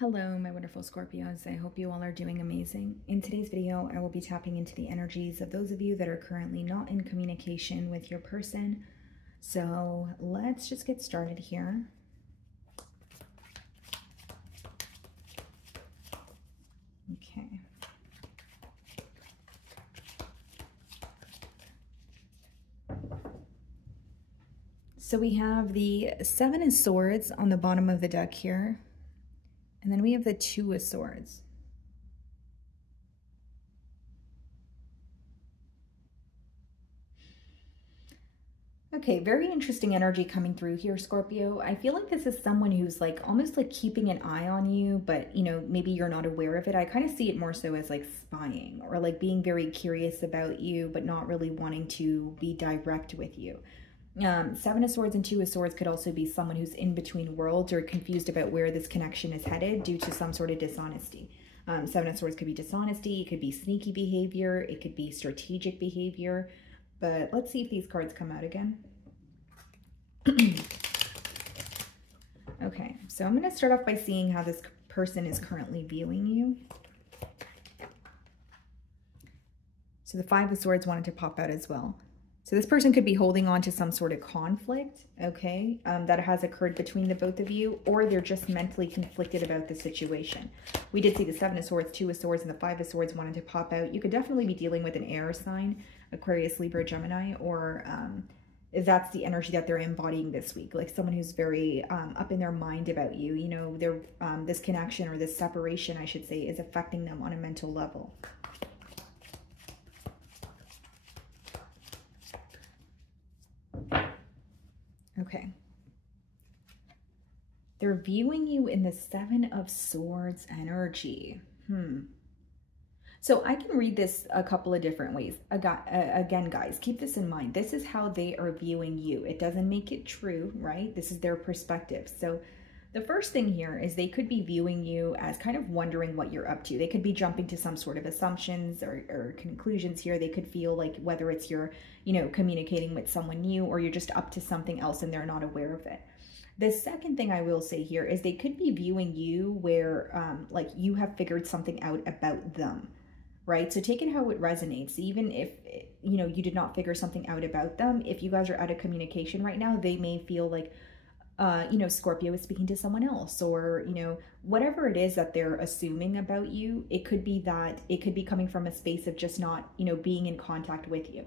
Hello, my wonderful Scorpios. I hope you all are doing amazing. In today's video, I will be tapping into the energies of those of you that are currently not in communication with your person. So let's just get started here. Okay. So we have the Seven of Swords on the bottom of the deck here. And then we have the Two of Swords. Okay, very interesting energy coming through here, Scorpio. I feel like this is someone who's like almost like keeping an eye on you, but you know, maybe you're not aware of it. I kind of see it more so as like spying or like being very curious about you, but not really wanting to be direct with you. Seven of Swords and Two of Swords could also be someone who's in between worlds or confused about where this connection is headed due to some sort of dishonesty. Seven of Swords could be dishonesty, it could be sneaky behavior, it could be strategic behavior. But let's see if these cards come out again. Okay, so I'm going to start off by seeing how this person is currently viewing you. So the Five of Swords wanted to pop out as well. So this person could be holding on to some sort of conflict, okay, that has occurred between the both of you, or they're just mentally conflicted about the situation. We did see the Seven of Swords, Two of Swords, and the Five of Swords wanted to pop out. You could definitely be dealing with an air sign, Aquarius, Libra, Gemini, or if that's the energy that they're embodying this week, like someone who's very up in their mind about you. You know, they're, this connection or this separation, I should say, is affecting them on a mental level. Okay. They're viewing you in the Seven of Swords energy. So I can read this a couple of different ways. Again, guys, keep this in mind. This is how they are viewing you. It doesn't make it true, right? This is their perspective. So the first thing here is they could be viewing you as kind of wondering what you're up to. They could be jumping to some sort of assumptions or conclusions here. They could feel like whether it's you're, you know, communicating with someone new or you're just up to something else and they're not aware of it. The second thing I will say here is they could be viewing you where like you have figured something out about them, right? So take it how it resonates. Even if, you know, you did not figure something out about them, if you guys are out of communication right now, they may feel like, you know, Scorpio is speaking to someone else, or, you know, whatever it is that they're assuming about you. It could be that it could be coming from a space of just not, you know, being in contact with you.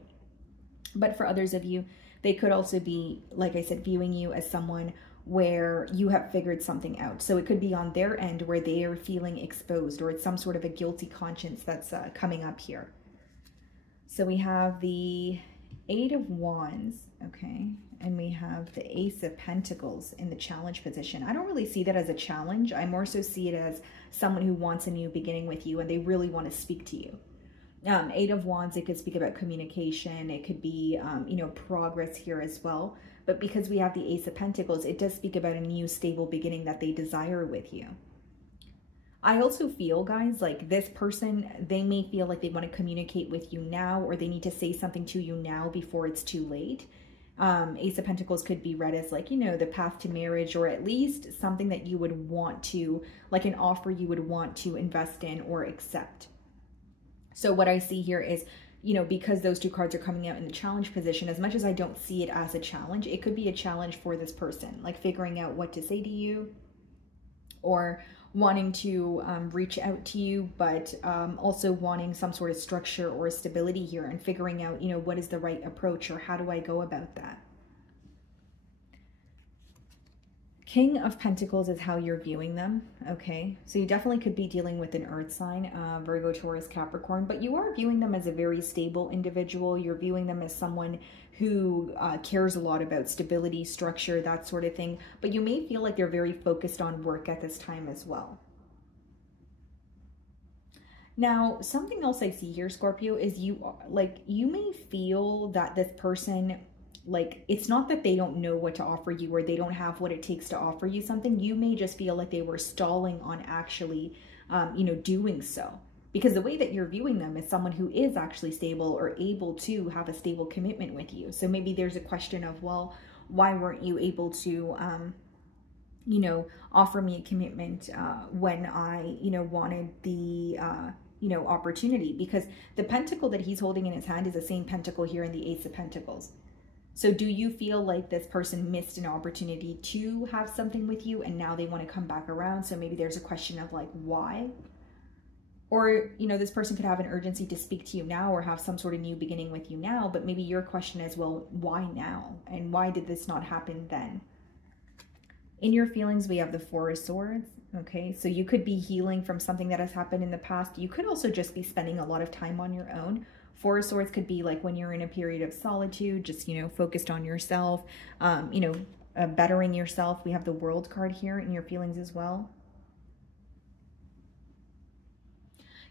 But for others of you, they could also be, like I said, viewing you as someone where you have figured something out. So it could be on their end where they are feeling exposed, or it's some sort of a guilty conscience that's coming up here. So we have the Eight of Wands, okay, and we have the Ace of Pentacles in the challenge position. I don't really see that as a challenge. I more so see it as someone who wants a new beginning with you and they really want to speak to you. Eight of Wands, it could speak about communication. It could be, you know, progress here as well. But because we have the Ace of Pentacles, it does speak about a new stable beginning that they desire with you. I also feel, guys, like this person, they may feel like they want to communicate with you now, or they need to say something to you now before it's too late. Ace of Pentacles could be read as like, you know, the path to marriage, or at least something that you would want to, like an offer you would want to invest in or accept. So what I see here is, you know, because those two cards are coming out in the challenge position, as much as I don't see it as a challenge, it could be a challenge for this person, like figuring out what to say to you, or wanting to reach out to you, but also wanting some sort of structure or stability here and figuring out, you know, what is the right approach or how do I go about that. King of Pentacles is how you're viewing them, okay? So you definitely could be dealing with an earth sign, Virgo, Taurus, Capricorn, but you are viewing them as a very stable individual. You're viewing them as someone who cares a lot about stability, structure, that sort of thing. But you may feel like they're very focused on work at this time as well. Now, something else I see here, Scorpio, is you may feel that this person, like, it's not that they don't know what to offer you or they don't have what it takes to offer you something. You may just feel like they were stalling on actually, you know, doing so. Because the way that you're viewing them is someone who is actually stable or able to have a stable commitment with you. So maybe there's a question of, well, why weren't you able to, you know, offer me a commitment when I, you know, wanted the, you know, opportunity. Because the pentacle that he's holding in his hand is the same pentacle here in the Ace of Pentacles. So do you feel like this person missed an opportunity to have something with you and now they want to come back around? So maybe there's a question of like, why? Or, you know, this person could have an urgency to speak to you now or have some sort of new beginning with you now, but maybe your question is, well, why now? And why did this not happen then? In your feelings, we have the Four of Swords. Okay, so you could be healing from something that has happened in the past. You could also just be spending a lot of time on your own. Four of Swords could be like when you're in a period of solitude, just, you know, focused on yourself, you know, bettering yourself. We have the World card here in your feelings as well.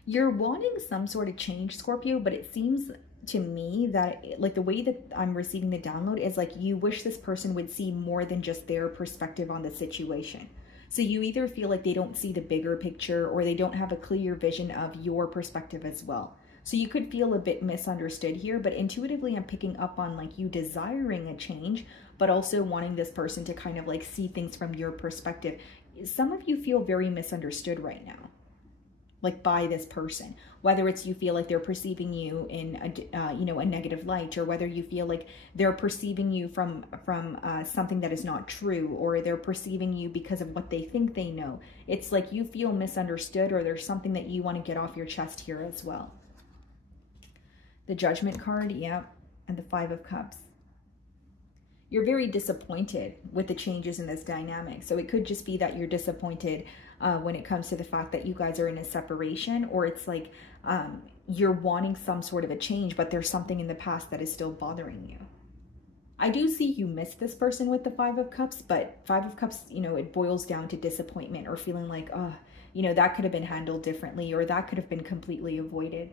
You're wanting some sort of change, Scorpio, but it seems to me that like the way that I'm receiving the download is like you wish this person would see more than just their perspective on the situation. So you either feel like they don't see the bigger picture or they don't have a clear vision of your perspective as well. So you could feel a bit misunderstood here, but intuitively I'm picking up on like you desiring a change, but also wanting this person to kind of like see things from your perspective. Some of you feel very misunderstood right now, like by this person, whether it's you feel like they're perceiving you in a, you know, a negative light, or whether you feel like they're perceiving you from something that is not true, or they're perceiving you because of what they think they know. It's like you feel misunderstood, or there's something that you want to get off your chest here as well. The Judgment card, yeah, and the Five of Cups. You're very disappointed with the changes in this dynamic. So it could just be that you're disappointed when it comes to the fact that you guys are in a separation, or it's like you're wanting some sort of a change, but there's something in the past that is still bothering you. I do see you miss this person with the Five of Cups, but Five of Cups, you know, it boils down to disappointment or feeling like, oh, you know, that could have been handled differently, or that could have been completely avoided.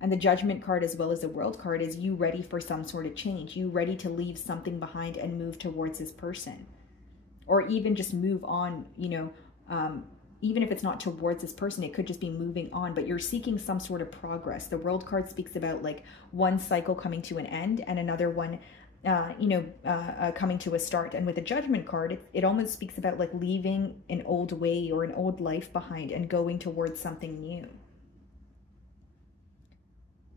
And the Judgment card as well as the World card is you ready for some sort of change. You ready to leave something behind and move towards this person. Or even just move on, you know, even if it's not towards this person, it could just be moving on, but you're seeking some sort of progress. The World card speaks about like one cycle coming to an end and another one, you know, coming to a start. And with the Judgment card, it almost speaks about like leaving an old way or an old life behind and going towards something new.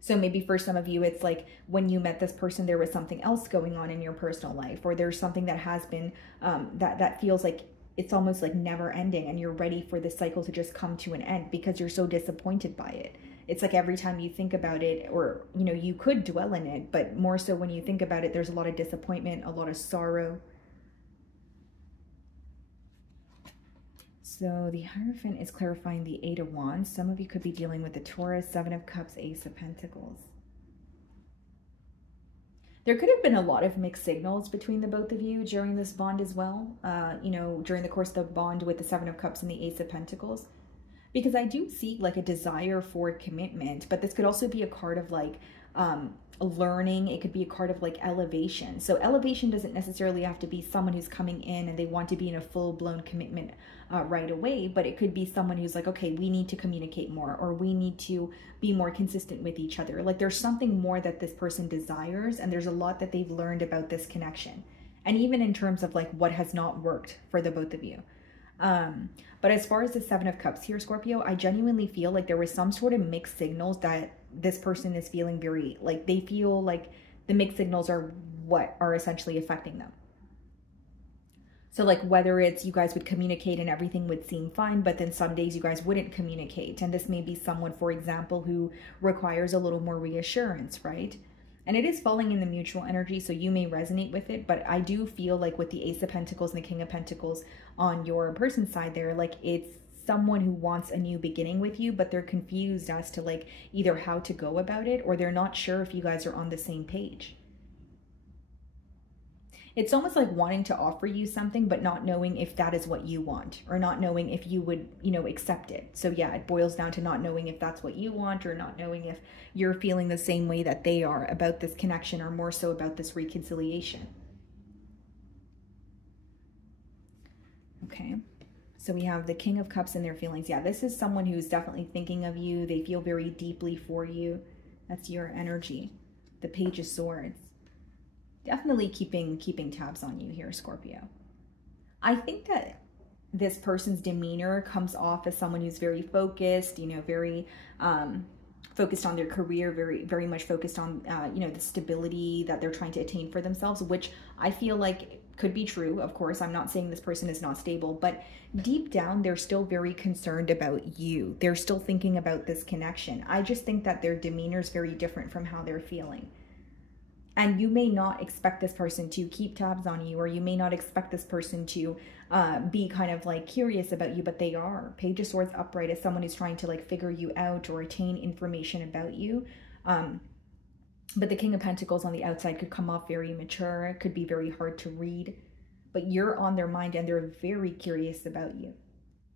So maybe for some of you, it's like when you met this person, there was something else going on in your personal life, or there's something that has been, that feels like it's almost like never ending, and you're ready for this cycle to just come to an end because you're so disappointed by it. It's like every time you think about it, or, you know, you could dwell in it, but more so when you think about it, there's a lot of disappointment, a lot of sorrow. So the Hierophant is clarifying the Eight of Wands. Some of you could be dealing with the Taurus, Seven of Cups, Ace of Pentacles. There could have been a lot of mixed signals between the both of you during this bond as well. You know, during the course of the bond with the Seven of Cups and the Ace of Pentacles. Because I do see like a desire for commitment, but this could also be a card of like learning. It could be a card of like elevation. So elevation doesn't necessarily have to be someone who's coming in and they want to be in a full-blown commitment right away, but it could be someone who's like, okay, we need to communicate more, or we need to be more consistent with each other. Like there's something more that this person desires, and there's a lot that they've learned about this connection. And even in terms of like what has not worked for the both of you. But as far as the Seven of Cups here, Scorpio, I genuinely feel like there was some sort of mixed signals that this person is feeling very, like they feel like the mixed signals are what are essentially affecting them. So like whether it's you guys would communicate and everything would seem fine, but then some days you guys wouldn't communicate. And this may be someone, for example, who requires a little more reassurance, right? And it is falling in the mutual energy, so you may resonate with it, but I do feel like with the Ace of Pentacles and the King of Pentacles on your person's side there, like it's someone who wants a new beginning with you, but they're confused as to like either how to go about it, or they're not sure if you guys are on the same page. It's almost like wanting to offer you something, but not knowing if that is what you want, or not knowing if you would, you know, accept it. So yeah, it boils down to not knowing if that's what you want, or not knowing if you're feeling the same way that they are about this connection, or more so about this reconciliation. Okay. So we have the King of Cups and their feelings. Yeah, this is someone who's definitely thinking of you. They feel very deeply for you. That's your energy. The Page of Swords. Definitely keeping tabs on you here, Scorpio. I think that this person's demeanor comes off as someone who's very focused, you know, very focused on their career, very much focused on, you know, the stability that they're trying to attain for themselves, which I feel like could be true. Of course, I'm not saying this person is not stable, but deep down, they're still very concerned about you. They're still thinking about this connection. I just think that their demeanor is very different from how they're feeling. And you may not expect this person to keep tabs on you, or you may not expect this person to be kind of like curious about you, but they are. Page of Swords upright is someone who's trying to like figure you out or attain information about you. But the King of Pentacles on the outside could come off very mature. It could be very hard to read, but you're on their mind and they're very curious about you.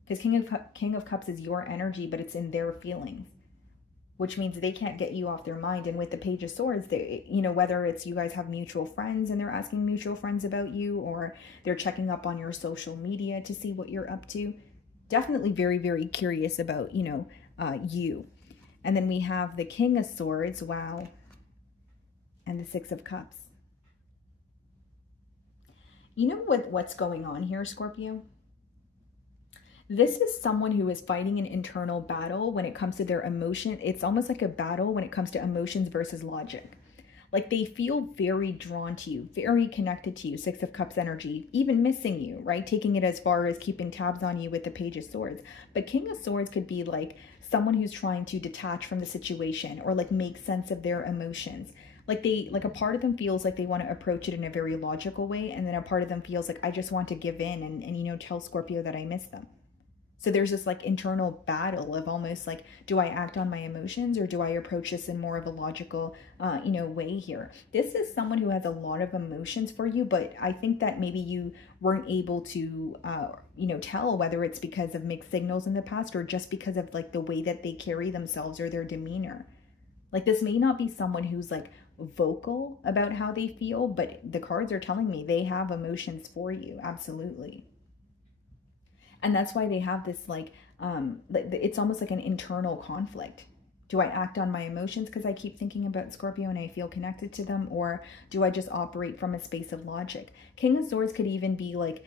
Because King of Cups is your energy, but it's in their feelings, which means they can't get you off their mind. And with the Page of Swords, they, you know, whether it's you guys have mutual friends and they're asking mutual friends about you, or they're checking up on your social media to see what you're up to, definitely very curious about, you know, you. And then we have the King of Swords, wow, and the Six of Cups. You know what's going on here, Scorpio? This is someone who is fighting an internal battle when it comes to their emotion. It's almost like a battle when it comes to emotions versus logic. Like they feel very drawn to you, very connected to you, Six of Cups energy, even missing you, right? Taking it as far as keeping tabs on you with the Page of Swords. But King of Swords could be like someone who's trying to detach from the situation or like make sense of their emotions. Like a part of them feels like they want to approach it in a very logical way. And then a part of them feels like, I just want to give in and you know, tell Scorpio that I miss them. So there's this like internal battle of almost like, do I act on my emotions or do I approach this in more of a logical, you know, way here? This is someone who has a lot of emotions for you, but I think that maybe you weren't able to, you know, tell whether it's because of mixed signals in the past or just because of like the way that they carry themselves or their demeanor. Like this may not be someone who's like vocal about how they feel, but the cards are telling me they have emotions for you. Absolutely. And that's why they have this like, it's almost like an internal conflict. Do I act on my emotions because I keep thinking about Scorpio and I feel connected to them? Or do I just operate from a space of logic? King of Swords could even be like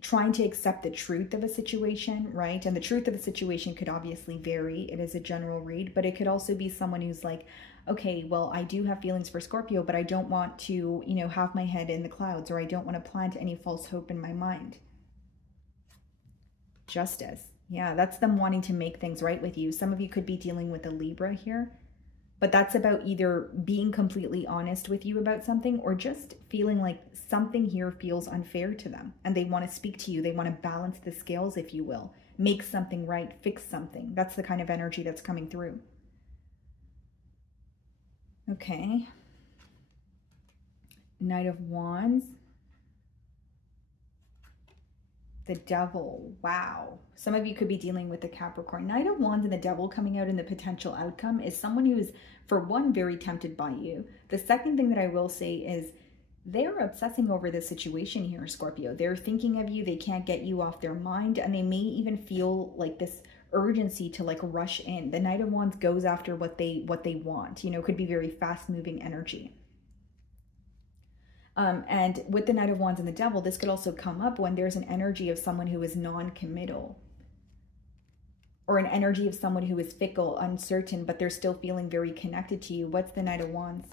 trying to accept the truth of a situation, right? And the truth of the situation could obviously vary. It is a general read, but it could also be someone who's like, okay, well, I do have feelings for Scorpio, but I don't want to, you know, have my head in the clouds, or I don't want to plant any false hope in my mind. Justice. Yeah, that's them wanting to make things right with you. Some of you could be dealing with a Libra here, but that's about either being completely honest with you about something or just feeling like something here feels unfair to them and they want to speak to you. They want to balance the scales, if you will, make something right, fix something. That's the kind of energy that's coming through. Okay. Knight of Wands. The Devil. Wow. Some of you could be dealing with the Capricorn. Knight of Wands and the Devil coming out in the potential outcome is someone who is, for one, very tempted by you. The second thing that I will say is they're obsessing over this situation here, Scorpio. They're thinking of you. They can't get you off their mind. And they may even feel like this urgency to like rush in. The Knight of Wands goes after what they want. You know, could be very fast moving energy. And with the Knight of Wands and the Devil, this could also come up when there's an energy of someone who is non-committal, or an energy of someone who is fickle, uncertain, but they're still feeling very connected to you. What's the Knight of Wands?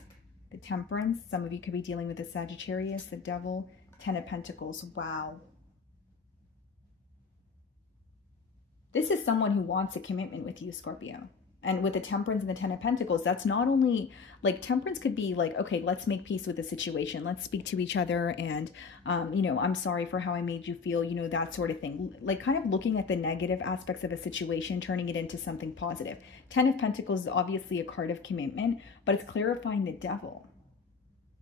The Temperance. Some of you could be dealing with the Sagittarius, the Devil, Ten of Pentacles. Wow. This is someone who wants a commitment with you, Scorpio. And with the Temperance and the Ten of Pentacles, that's not only like, Temperance could be like, okay, let's make peace with the situation. Let's speak to each other. And, you know, I'm sorry for how I made you feel, you know, that sort of thing. Like kind of looking at the negative aspects of a situation, turning it into something positive. Ten of Pentacles is obviously a card of commitment, but it's clarifying the Devil,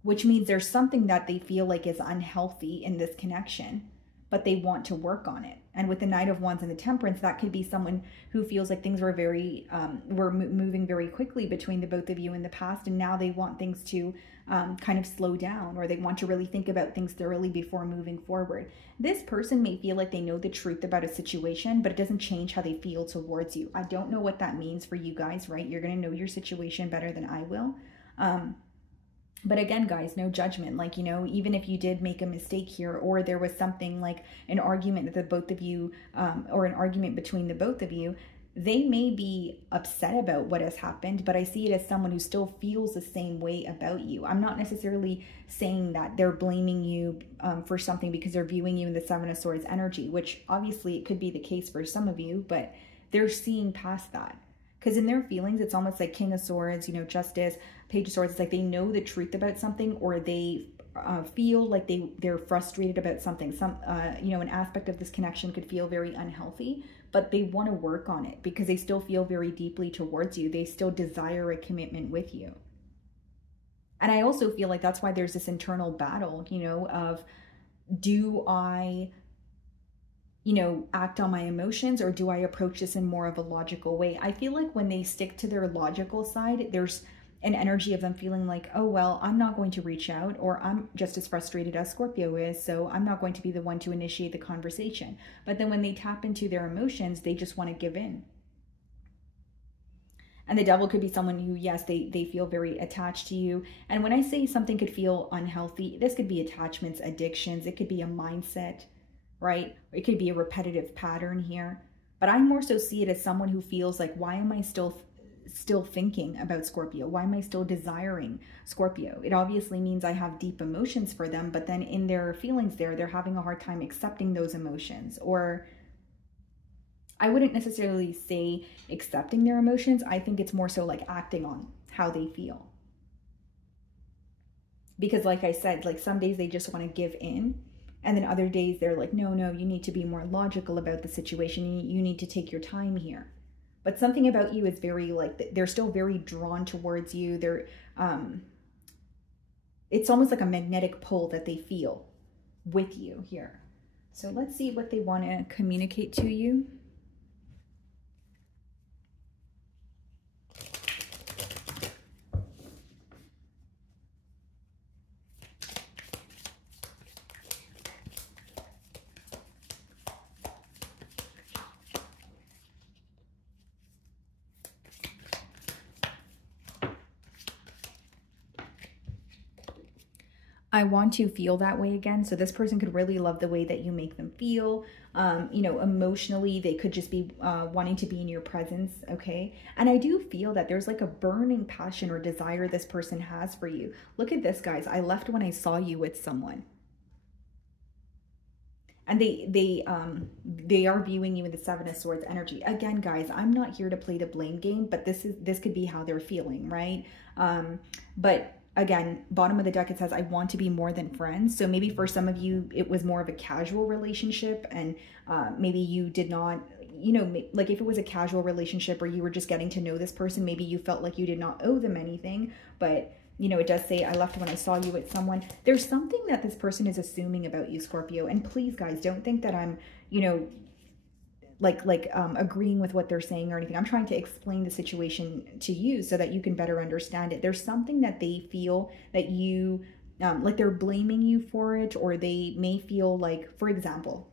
which means there's something that they feel like is unhealthy in this connection, but they want to work on it. And with the Knight of Wands and the Temperance, that could be someone who feels like things were very, moving very quickly between the both of you in the past. And now they want things to kind of slow down, or they want to really think about things thoroughly before moving forward. This person may feel like they know the truth about a situation, but it doesn't change how they feel towards you. I don't know what that means for you guys, right? You're going to know your situation better than I will. But again, guys, no judgment. Like, you know, even if you did make a mistake here, or there was something like an argument that the both of you, or an argument between the both of you, they may be upset about what has happened, but I see it as someone who still feels the same way about you. I'm not necessarily saying that they're blaming you for something because they're viewing you in the Seven of Swords energy, which obviously it could be the case for some of you, but they're seeing past that. Because in their feelings, it's almost like King of Swords, you know, Justice, Page of Swords. It's like they know the truth about something, or they feel like they're frustrated about something. You know, an aspect of this connection could feel very unhealthy, but they want to work on it because they still feel very deeply towards you. They still desire a commitment with you. And I also feel like that's why there's this internal battle, you know, of do I, you know, act on my emotions, or do I approach this in more of a logical way? I feel like when they stick to their logical side, there's an energy of them feeling like, oh, well, I'm not going to reach out, or I'm just as frustrated as Scorpio is, so I'm not going to be the one to initiate the conversation. But then when they tap into their emotions, they just want to give in. And the Devil could be someone who, yes, they feel very attached to you. And when I say something could feel unhealthy, this could be attachments, addictions, it could be a mindset, right? It could be a repetitive pattern here. But I more so see it as someone who feels like, why am I still thinking about Scorpio? Why am I still desiring Scorpio? It obviously means I have deep emotions for them, but then in their feelings they're having a hard time accepting those emotions. Or I wouldn't necessarily say accepting their emotions. I think it's more so like acting on how they feel. Because like I said, like some days they just want to give in. And then other days they're like, no, you need to be more logical about the situation. You need to take your time here. But something about you is very like, they're still very drawn towards you. They're, it's almost like a magnetic pull that they feel with you here. So let's see what they want to communicate to you. I want to feel that way again. So this person could really love the way that you make them feel. You know, emotionally, they could just be wanting to be in your presence, okay? And I do feel that there's like a burning passion or desire this person has for you. Look at this, guys. I left when I saw you with someone. And they are viewing you in the Seven of Swords energy. Again, guys, I'm not here to play the blame game, but this could be how they're feeling, right? But again, bottom of the deck, it says, I want to be more than friends. So maybe for some of you, it was more of a casual relationship, and maybe you did not, you know, like if it was a casual relationship or you were just getting to know this person, maybe you felt like you did not owe them anything. But, you know, it does say, I left when I saw you with someone. There's something that this person is assuming about you, Scorpio. And please, guys, don't think that I'm, you know, agreeing with what they're saying or anything. I'm trying to explain the situation to you so that you can better understand it. There's something that they feel that you, like they're blaming you for it, or they may feel like, for example,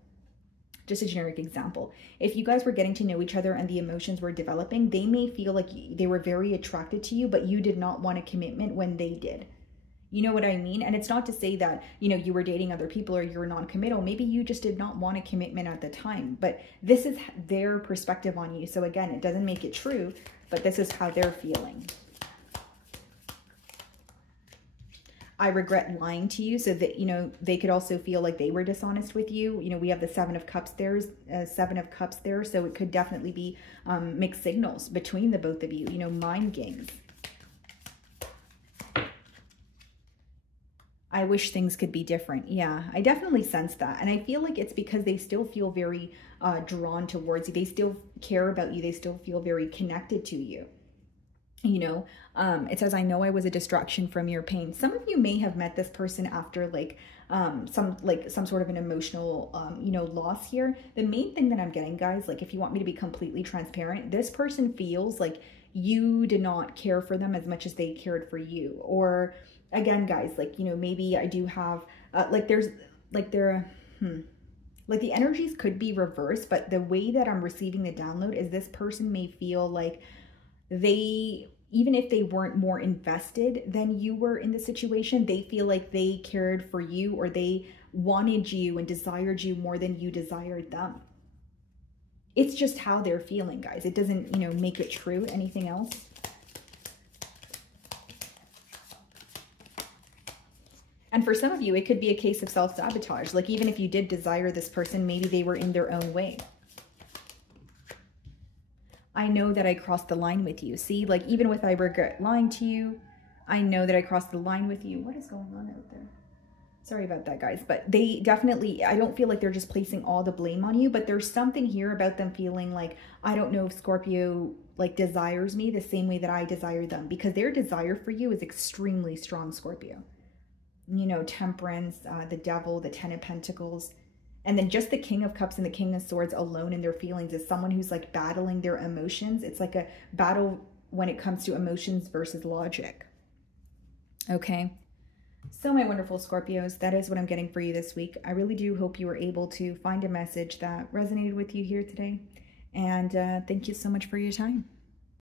just a generic example, if you guys were getting to know each other and the emotions were developing, they may feel like they were very attracted to you, but you did not want a commitment when they did. You know what I mean? And it's not to say that, you know, you were dating other people or you're non-committal. Maybe you just did not want a commitment at the time, but this is their perspective on you. So again, it doesn't make it true, but this is how they're feeling. I regret lying to you, so that, you know, they could also feel like they were dishonest with you. You know, we have the Seven of Cups there, so it could definitely be mixed signals between the both of you, you know, mind games. I wish things could be different. Yeah, I definitely sense that. And I feel like it's because they still feel very drawn towards you. They still care about you. They still feel very connected to you. You know, it says, I know I was a distraction from your pain. Some of you may have met this person after some sort of an emotional, you know, loss here. The main thing that I'm getting, guys, like if you want me to be completely transparent, this person feels like you did not care for them as much as they cared for you. Or again, guys, like, you know, maybe I do have, like the energies could be reversed, but the way that I'm receiving the download is this person may feel like they even if they weren't more invested than you were in the situation, they feel like they cared for you, or they wanted you and desired you more than you desired them. It's just how they're feeling, guys. It doesn't, you know, make it true. Anything else? And for some of you, it could be a case of self-sabotage. Like, even if you did desire this person, maybe they were in their own way. I know that I crossed the line with you. See, like, even with I regret lying to you, I know that I crossed the line with you. What is going on out there? Sorry about that, guys. But they definitely, I don't feel like they're just placing all the blame on you, but there's something here about them feeling like, I don't know if Scorpio like desires me the same way that I desire them, because their desire for you is extremely strong, Scorpio. You know, Temperance, the Devil, the Ten of Pentacles, and then just the King of Cups and the King of Swords alone in their feelings is someone who's like battling their emotions. It's like a battle when it comes to emotions versus logic. Okay. So my wonderful Scorpios, that is what I'm getting for you this week. I really do hope you were able to find a message that resonated with you here today. And thank you so much for your time.